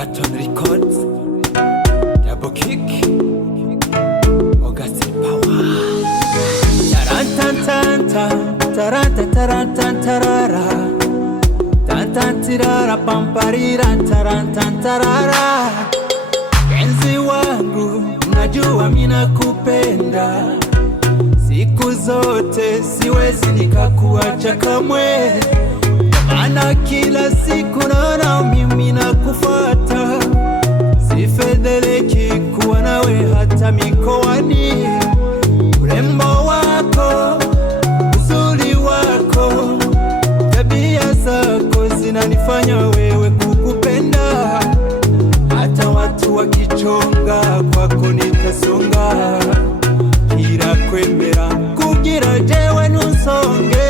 Baton Records, Double Kick, Augustin Power. Tarantantanta, taranta tarantantarara, tantantirara pamparira tarantantarara. Penzi wangu, unajua mina kupenda, siku zote siwezi nikakuacha kamwe. Maana kila siku naona mimi nakufuata, sifedheleki kuwa nawe hata mikoani. Urembo wako, uzuri wako, tabia zako zinanifanya wewe kukupenda. Hata watu wakichonga kwako nitasonga, kira kwemera kugira jewe nusonge.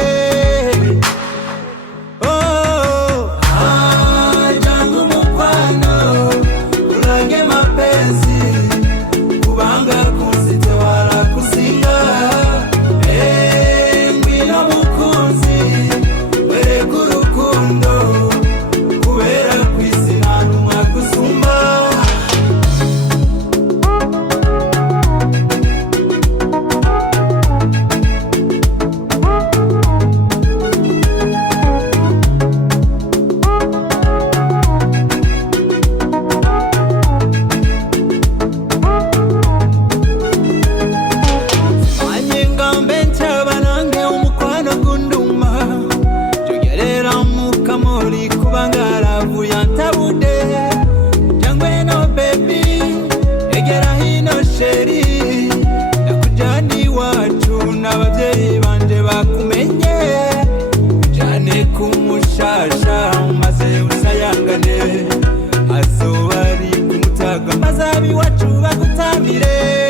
Nakujani wacu n'abavyeyi banje bakumenye, ujane kumushasha maze usayangane, azoba ari kumutaga maze abiwacu bagutamire.